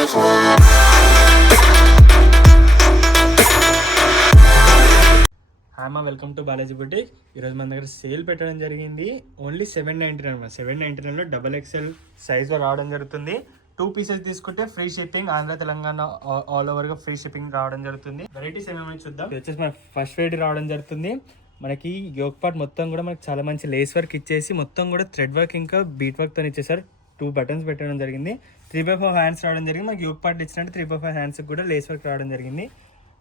Hi welcome to Balaji boutique. ఈరోజు మన దగ్గర సేల్ పెట్టడం జరిగింది. ఓన్లీ $799. $799లో XXL సైజ్లో రావడం జరుగుతుంది. 2 పీసెస్ తీసుకుంటే free shipping, Andhra Telangana all ఓవర్గా ఫ్రీ షిప్పింగ్ రావడం జరుగుతుంది. వెరైటీస్ ఏమేమి చూద్దాం. ఇది వచ్చేసి మన ఫస్ట్ వెరైటీ రావడం జరుగుతుంది. మనకి యోక్ పార్ట్ మొత్తం కూడా మనకి చాలా మంచి లేస్ వర్క్ ఇచ్చేసి మొత్తం కూడా థ్రెడ్ వర్క్ ఇంకా బీట్ వర్క్తో ఇచ్చేసారు. 2 బటన్స్ పెట్టడం జరిగింది. 3x4 హ్యాండ్స్ రావడం జరిగింది. మనకి యోక్ పార్ట్ ఇచ్చినట్టు 3x4 హ్యాండ్స్కి కూడా లేస్ వర్క్ రావడం జరిగింది.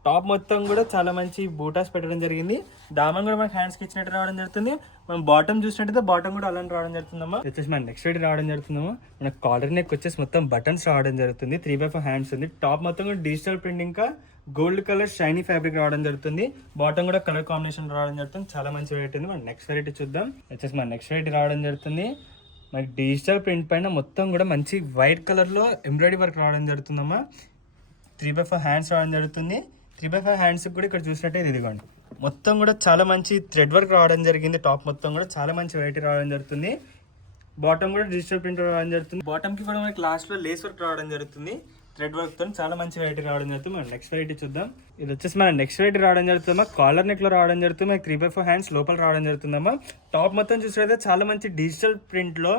టాప్ మొత్తం కూడా చాలా మంచి బూటాస్ పెట్టడం జరిగింది. దామన్ కూడా మనకి హ్యాండ్స్కి ఇచ్చినట్టు రావడం జరుగుతుంది. మనం బాటమ్ చూసినట్టయితే బాటమ్ కూడా అలానే రావడం జరుగుతుందమ్మా. వచ్చేసి మన నెక్స్ట్ వెరైటీ రావడం జరుగుతుందమ్మా. మన కాలర్ నెక్ వచ్చేసి మొత్తం బటన్స్ రావడం జరుగుతుంది. 3x4 హ్యాండ్స్ ఉంది. టాప్ మొత్తం కూడా డిజిటల్ ప్రింట్ ఇంకా గోల్డ్ కలర్ షైనీ ఫ్యాబ్రిక్ రావడం జరుగుతుంది. బాటమ్ కూడా కలర్ కాంబినేషన్ రావడం జరుగుతుంది. చాలా మంచి వెరైటీ ఉంది. మన నెక్స్ట్ వెరైటీ చూద్దాం. వచ్చేసి మన నెక్స్ట్ వెరైటీ రావడం జరుగుతుంది. మనకి డిజిటల్ ప్రింట్ పైన మొత్తం కూడా మంచి వైట్ కలర్లో ఎంబ్రాయిడరీ వర్క్ రావడం జరుగుతుందమ్మా. 3x4 హ్యాండ్స్ రావడం జరుగుతుంది. 3x4 హ్యాండ్స్కి కూడా ఇక్కడ చూసినట్టే ఇదిగోండి మొత్తం కూడా చాలా మంచి థ్రెడ్ వర్క్ రావడం జరిగింది. టాప్ మొత్తం కూడా చాలా మంచి వెరైటీ రావడం జరుగుతుంది. బాటమ్ కూడా డిజిటల్ ప్రింట్ రావడం జరుగుతుంది. బాటమ్కి కూడా మనకి లాస్ట్లో లేస్ వర్క్ రావడం జరుగుతుంది. థ్రెడ్ వర్క్తో చాలా మంచి వెరైటీ రావడం జరుగుతుంది. మనం నెక్స్ట్ వెరైటీ చూద్దాం. ఇది వచ్చేసి మన నెక్స్ట్ వెరైటీ రావడం జరుగుతుందమ్మా. కాలర్ నెక్లో రావడం జరుగుతుంది. మనకి 3x4 హ్యాండ్స్ లోపల రావడం జరుగుతుందమ్మా. టాప్ మొత్తం చూసినట్లయితే చాలా మంచి డిజిటల్ ప్రింట్లో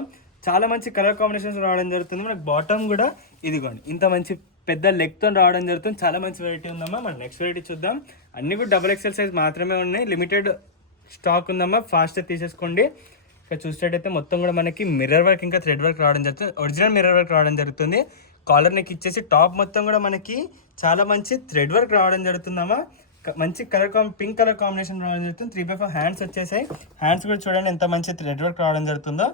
చాలా మంచి కలర్ కాంబినేషన్స్ రావడం జరుగుతుంది. మనకి బాటమ్ కూడా ఇదిగోండి ఇంత మంచి పెద్ద లెగ్తో రావడం జరుగుతుంది. చాలా మంచి వెరైటీ ఉందమ్మా. మనం నెక్స్ట్ వెరైటీ చూద్దాం. అన్ని కూడా XXL సైజ్ మాత్రమే ఉన్నాయి. లిమిటెడ్ స్టాక్ ఉందమ్మా. ఫాస్ట్గా తీసేసుకోండి. ఇక్కడ చూసినట్టయితే మొత్తం కూడా మనకి మిర్రర్ వర్క్ ఇంకా థ్రెడ్ వర్క్ రావడం జరుగుతుంది. ఒరిజినల్ మిర్రర్ వర్క్ రావడం జరుగుతుంది. కాలర్ నెక్ ఇచ్చేసి టాప్ మొత్తం కూడా మనకి చాలా మంచి థ్రెడ్ వర్క్ రావడం జరుగుతుందమ్మా. మంచి కలర్ పింక్ కలర్ కాంబినేషన్ రావడం జరుగుతుంది. 3x4 హ్యాండ్స్ వచ్చేసాయి. హ్యాండ్స్ కూడా చూడండి ఎంత మంచి థ్రెడ్ వర్క్ రావడం జరుగుతుందో.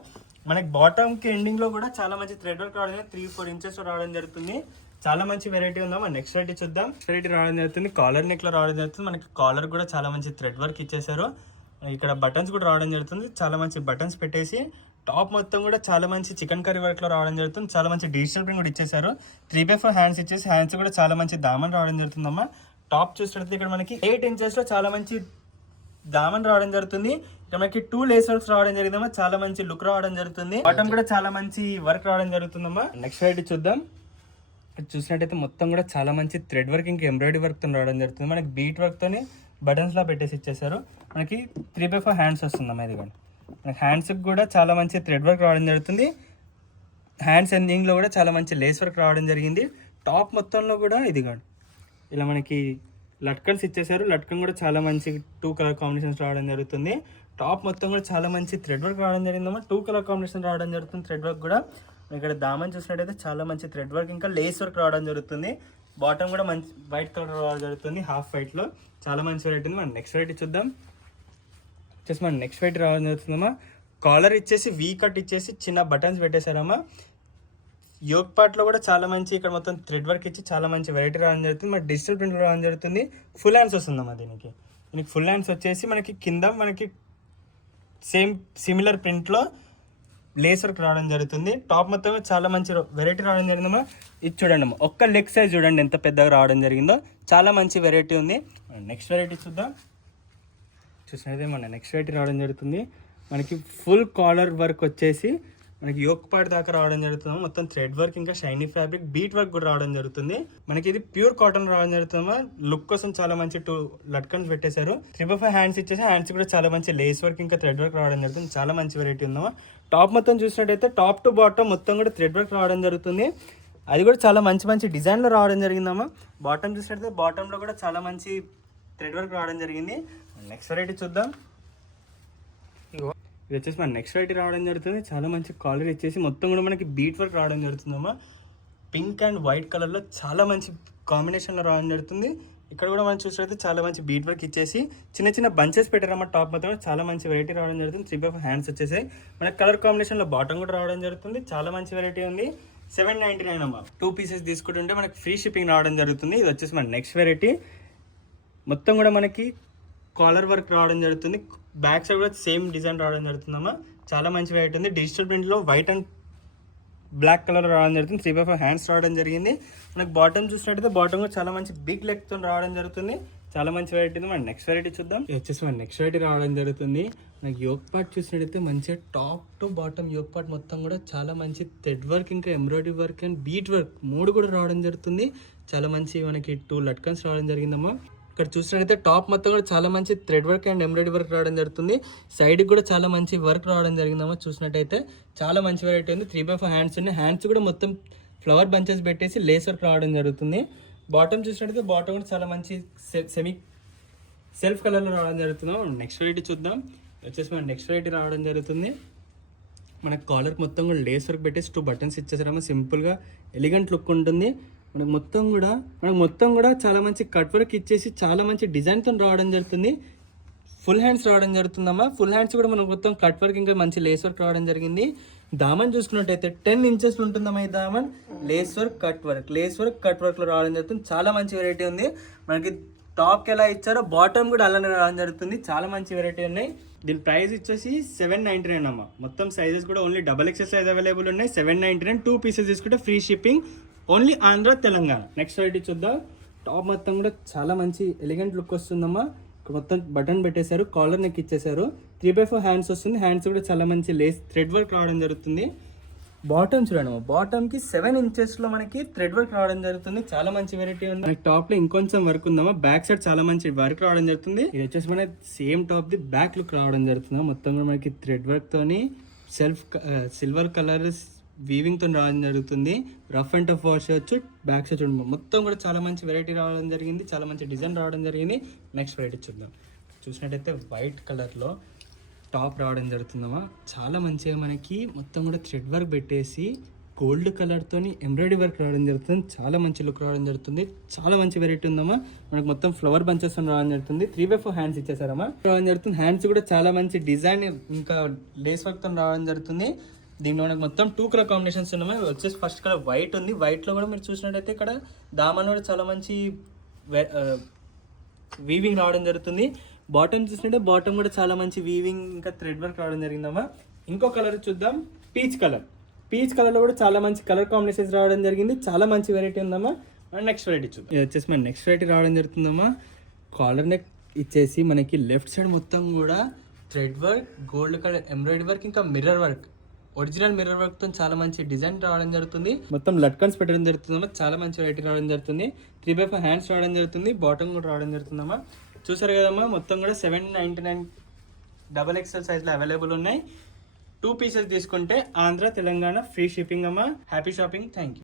మనకి బాటమ్కి ఎండింగ్లో కూడా చాలా మంచి థ్రెడ్ వర్క్ రావడం జరుగుతుంది. 3-4 ఇంచెస్ రావడం జరుగుతుంది. చాలా మంచి వెరైటీ ఉందమ్మా. నెక్స్ట్ వెరైటీ చూద్దాం. నెక్స్ట్ వెరైటీ రావడం జరుగుతుంది. కాలర్ నెక్లో రావడం జరుగుతుంది. మనకి కాలర్ కూడా చాలా మంచి థ్రెడ్ వర్క్ ఇచ్చేసారు. ఇక్కడ బటన్స్ కూడా రావడం జరుగుతుంది. చాలా మంచి బటన్స్ పెట్టేసి టాప్ మొత్తం కూడా చాలా మంచి చికెన్ కర్రీ వర్క్లో రావడం జరుగుతుంది. చాలా మంచి డిజిటల్ ప్రింట్ కూడా ఇచ్చేసారు. 3x4 హ్యాండ్స్ ఇచ్చేసి హ్యాండ్స్ కూడా చాలా మంచి దామన్ రావడం జరుగుతుందమ్మా. టాప్ చూసినట్లయితే ఇక్కడ మనకి 8 ఇంచెస్లో చాలా మంచి దామన్ రావడం జరుగుతుంది. ఇక్కడ మనకి 2 లేస్ వర్క్స్ రావడం జరిగిందమ్మా. చాలా మంచి లుక్ రావడం జరుగుతుంది. బాటమ్ కూడా చాలా మంచి వర్క్ రావడం జరుగుతుందమ్మా. నెక్స్ట్ వెరైటీ చూద్దాం. చూసినట్టయితే మొత్తం కూడా చాలా మంచి థ్రెడ్ వర్క్ ఇంకా ఎంబ్రాయిడరీ వర్క్తో రావడం జరుగుతుంది. మనకి బీట్ వర్క్తోనే బటన్స్లా పెట్టేసి ఇచ్చేసారు. మనకి 3x4 హ్యాండ్స్ వస్తుందమ్మా. ఇదిగోండి మనకి హ్యాండ్స్కి కూడా చాలా మంచి థ్రెడ్ వర్క్ రావడం జరుగుతుంది. హ్యాండ్స్ ఎండింగ్లో కూడా చాలా మంచి లేస్ వర్క్ రావడం జరిగింది. టాప్ మొత్తంలో కూడా ఇదిగోండి ఇలా మనకి లట్కన్స్ ఇచ్చేసారు. లట్కన్ కూడా చాలా మంచి 2 కలర్ కాంబినేషన్స్ రావడం జరుగుతుంది. టాప్ మొత్తం కూడా చాలా మంచి థ్రెడ్ వర్క్ రావడం జరిగిందమ్మా. 2 కలర్ కాంబినేషన్ రావడం జరుగుతుంది. థ్రెడ్ వర్క్ కూడా ఇక్కడ దామన్ చూసినట్టయితే చాలా మంచి థ్రెడ్ వర్క్ ఇంకా లేస్ వర్క్ రావడం జరుగుతుంది. బాటమ్ కూడా మంచి వైట్ కలర్ రావడం జరుగుతుంది. హాఫ్ వైట్లో చాలా మంచి వెరైటీ ఉంది. మనం నెక్స్ట్ వెరైటీ చూద్దాం. వచ్చేసి మనం నెక్స్ట్ వెరైటీ రావడం జరుగుతుందమ్మా. కాలర్ ఇచ్చేసి వీ కట్ ఇచ్చేసి చిన్న బటన్స్ పెట్టేశారమ్మా. యోక్ పార్ట్లో కూడా చాలా మంచి ఇక్కడ మొత్తం థ్రెడ్ వర్క్ ఇచ్చి చాలా మంచి వెరైటీ రావడం జరుగుతుంది. మనకి డిజిటల్ ప్రింట్ రావడం జరుగుతుంది. ఫుల్ హ్యాండ్స్ వస్తుందమ్మా. దీనికి ఫుల్ హ్యాండ్స్ వచ్చేసి మనకి కింద మనకి సేమ్ సిమిలర్ ప్రింట్లో లేస్ వర్క్ రావడం జరుగుతుంది. టాప్ మొత్తం చాలా మంచి వెరైటీ రావడం జరిగిందమ్మా. ఇది చూడండి అమ్మా. ఒక్క లెగ్ సైజ్ చూడండి ఎంత పెద్దగా రావడం జరిగిందో. చాలా మంచి వెరైటీ ఉంది. నెక్స్ట్ వెరైటీ చూద్దాం. చూసినట్లయితే మన నెక్స్ట్ వెరైటీ రావడం జరుగుతుంది. మనకి ఫుల్ కాలర్ వర్క్ వచ్చేసి మనకి యోక్ పార్ట్ దాకా రావడం జరుగుతుంది. మొత్తం థ్రెడ్ వర్క్ ఇంకా షైనీ ఫ్యాబ్రిక్ బీట్ వర్క్ కూడా రావడం జరుగుతుంది. మనకి ఇది ప్యూర్ కాటన్ రావడం జరుగుతుందమ్మా. లుక్ కోసం చాలా మంచి 2 లట్కన్స్ పెట్టేశారు. 3x4 హ్యాండ్స్ ఇచ్చేసి హ్యాండ్స్ కూడా చాలా మంచి లేస్ వర్క్ ఇంకా థ్రెడ్ వర్క్ రావడం జరుగుతుంది. చాలా మంచి వెరైటీ ఉందమ్మా. టాప్ మొత్తం చూసినట్టయితే టాప్ టు బాటమ్ మొత్తం కూడా థ్రెడ్ వర్క్ రావడం జరుగుతుంది. అది కూడా చాలా మంచి మంచి డిజైన్లో రావడం జరిగిందమ్మా. బాటమ్ చూసినట్టయితే బాటంలో కూడా చాలా మంచి థ్రెడ్ వర్క్ రావడం జరిగింది. నెక్స్ట్ వెరైటీ చూద్దాం. ఇది వచ్చేసి మన నెక్స్ట్ వెరైటీ రావడం జరుగుతుంది. చాలా మంచి కాలర్ ఇచ్చేసి మొత్తం కూడా మనకి బీట్ వర్క్ రావడం జరుగుతుందమ్మా. పింక్ అండ్ వైట్ కలర్లో చాలా మంచి కాంబినేషన్లో రావడం జరుగుతుంది. ఇక్కడ కూడా మనం చూసినట్లయితే చాలా మంచి బీట్ వర్క్ ఇచ్చేసి చిన్న చిన్న బంచెస్ పెట్టారమ్మా. టాప్ మొత్తం చాలా మంచి వెరైటీ రావడం జరుగుతుంది. 3x4 హ్యాండ్స్ వచ్చేసాయి. మనకి కలర్ కాంబినేషన్లో బాటమ్ కూడా రావడం జరుగుతుంది. చాలా మంచి వెరైటీ ఉంది. $799 అమ్మా. 2 పీసెస్ తీసుకుంటుంటే మనకి ఫ్రీ షిప్పింగ్ రావడం జరుగుతుంది. ఇది వచ్చేసి మన నెక్స్ట్ వెరైటీ. మొత్తం కూడా మనకి కాలర్ వర్క్ రావడం జరుగుతుంది. బ్యాక్ సైడ్ కూడా సేమ్ డిజైన్ రావడం జరుగుతుందమ్మా. చాలా మంచి వెరైటీ ఉంది. డిజిటల్ ప్రింట్లో వైట్ అండ్ బ్లాక్ కలర్ రావడం జరుగుతుంది. 3x4 హ్యాండ్స్ రావడం జరిగింది. మనకు బాటమ్ చూసినట్టయితే బాటమ్ కూడా చాలా మంచి బిగ్ లెగ్తో రావడం జరుగుతుంది. చాలా మంచి వెరైటీ ఉంది. మన నెక్స్ట్ వెరైటీ చూద్దాం. ఇది వచ్చేసి మన నెక్స్ట్ వెరైటీ రావడం జరుగుతుంది. మనకి యోక్ పార్ట్ చూసినట్టయితే మంచిగా top to bottom yoke part మొత్తం కూడా చాలా మంచి థ్రెడ్ వర్క్, ఇంకా embroidery work and bead work 3 కూడా రావడం జరుగుతుంది. చాలా మంచి మనకి 2 లట్కన్స్ రావడం జరిగిందమ్మా. ఇక్కడ చూసినట్టయితే టాప్ మొత్తం కూడా చాలా మంచి thread work and embroidery work రావడం జరుగుతుంది. సైడ్కి కూడా చాలా మంచి వర్క్ రావడం జరిగిందమ్మా. చూసినట్టయితే చాలా మంచి వెరైటీ ఉంది. 3/4 హ్యాండ్స్ ఉన్నాయి. హ్యాండ్స్ కూడా మొత్తం ఫ్లవర్ బంచెస్ పెట్టేసి లేస్ వర్క్ రావడం జరుగుతుంది. బాటమ్ చూసినట్టయితే బాటమ్ కూడా చాలా మంచి సెమీ సెల్ఫ్ కలర్లో రావడం జరుగుతుంది. నెక్స్ట్ వెరైటీ చూద్దాం. వచ్చేసి మన నెక్స్ట్ వెరైటీ రావడం జరుగుతుంది. మనకు కాలర్కి మొత్తం కూడా లేస్ వర్క్ పెట్టేసి 2 బటన్స్ ఇచ్చేసారమ్మా. సింపుల్గా ఎలిగెంట్ లుక్ ఉంటుంది. మనకు మొత్తం కూడా చాలా మంచి కట్ వర్క్ ఇచ్చేసి చాలా మంచి డిజైన్తో రావడం జరుగుతుంది. ఫుల్ హ్యాండ్స్ రావడం జరుగుతుందమ్మా. ఫుల్ హ్యాండ్స్ కూడా మనకు మొత్తం కట్ వర్క్ ఇంకా మంచి లేస్ వర్క్ రావడం జరిగింది. దామన్ చూసుకున్నట్టయితే 10 ఇంచెస్ ఉంటుందమ్మా. ఈ దామన్ లేస్ వర్క్ కట్ వర్క్లో రావడం జరుగుతుంది. చాలా మంచి వెరైటీ ఉంది. మనకి టాప్కి ఎలా ఇచ్చారో బాటమ్ కూడా అలానే రావడం జరుగుతుంది. చాలా మంచి వెరైటీ ఉన్నాయి. దీని ప్రైస్ వచ్చేసి 799 అమ్మా. మొత్తం సైజెస్ కూడా ఓన్లీ XXL సైజ్ అవైలబుల్ ఉన్నాయి. 799, 2 పీసెస్ తీసుకుంటే free shipping. Only Andhra Telangana. Next variety చూద్దాం. టాప్ మొత్తం కూడా చాలా మంచి ఎలిగెంట్ లుక్ వస్తుందమ్మా. ఇక్కడ మొత్తం బటన్ పెట్టేశారు, కాలర్ నెక్ ఇచ్చేసారు. 3/4 హ్యాండ్స్ వస్తుంది. హ్యాండ్స్ కూడా చాలా మంచి లేస్ థ్రెడ్ వర్క్ రావడం జరుగుతుంది. బాటమ్ చూడండి, బాటమ్కి 7 ఇంచెస్లో మనకి థ్రెడ్ వర్క్ రావడం జరుగుతుంది. చాలా మంచి వెరైటీ ఉంది. మనకి టాప్లో ఇంకొంచెం వర్క్ ఉందమ్మా. బ్యాక్ సైడ్ చాలా మంచి వర్క్ రావడం జరుగుతుంది. ఇది వచ్చేసి మన సేమ్ టాప్ది బ్యాక్ లుక్ రావడం జరుగుతుంది. మొత్తం కూడా మనకి థ్రెడ్ వర్క్తోని సిల్వర్ కలర్ వీవింగ్తో రావడం జరుగుతుంది. రఫ్ అండ్ టఫ్ వాష్ చేయొచ్చు. బ్యాక్ సైడ్ చూడండి, మొత్తం కూడా చాలా మంచి వెరైటీ రావడం జరిగింది. చాలా మంచి డిజైన్ రావడం జరిగింది. నెక్స్ట్ వెరైటీ చూద్దాం. చూసినట్టయితే వైట్ కలర్లో టాప్ రావడం జరుగుతుందమ్మా. చాలా మంచిగా మనకి మొత్తం కూడా థ్రెడ్ వర్క్ పెట్టేసి గోల్డ్ కలర్తోని ఎంబ్రాయిడరీ వర్క్ రావడం జరుగుతుంది. చాలా మంచి లుక్ రావడం జరుగుతుంది. చాలా మంచి వెరైటీ ఉందమ్మా. మనకు మొత్తం ఫ్లవర్ బంచెస్ రావడం జరుగుతుంది. 3/4 హ్యాండ్స్ ఇచ్చేసారమ్మా రావడం జరుగుతుంది. హ్యాండ్స్ కూడా చాలా మంచి డిజైన్ ఇంకా లేస్ వర్క్తో రావడం జరుగుతుంది. దీనిలో మనకు మొత్తం 2 కలర్ కాంబినేషన్స్ ఉన్నాయి. వచ్చేసి ఫస్ట్ కలర్ వైట్ ఉంది. వైట్లో కూడా మీరు చూసినట్టయితే ఇక్కడ దామన్ కూడా చాలా మంచి వీవింగ్ రావడం జరుగుతుంది. బాటమ్ చూసినట్టే బాటమ్ కూడా చాలా మంచి వీవింగ్ ఇంకా థ్రెడ్ వర్క్ రావడం జరిగిందమ్మా. ఇంకో కలర్ చూద్దాం. పీచ్ కలర్లో కూడా చాలా మంచి కలర్ కాంబినేషన్స్ రావడం జరిగింది. చాలా మంచి వెరైటీ ఉందమ్మా. నెక్స్ట్ వెరైటీ చూద్దాం. ఇది వచ్చేసి మన నెక్స్ట్ వెరైటీ రావడం జరుగుతుందమ్మా. కాలర్ నెక్ ఇచ్చేసి మనకి లెఫ్ట్ సైడ్ మొత్తం కూడా thread work, gold colour embroidery work, ఇంకా మిర్రర్ వర్క్, ఒరిజినల్ మిర్రర్ వర్క్తో చాలా మంచి డిజైన్ రావడం జరుగుతుంది. మొత్తం లట్కన్స్ పెట్టడం జరుగుతుందమ్మా. చాలా మంచి వెరైటీ రావడం జరుగుతుంది. 3/4 హ్యాండ్స్ రావడం జరుగుతుంది. బాటమ్ కూడా రావడం జరుగుతుందమ్మా. చూసారు కదమ్మా, మొత్తం కూడా 799 XXL సైజ్లో అవైలబుల్ ఉన్నాయి. 2 పీసెస్ తీసుకుంటే ఆంధ్ర తెలంగాణ ఫ్రీ షిప్పింగ్ అమ్మా. Happy shopping. Thank you.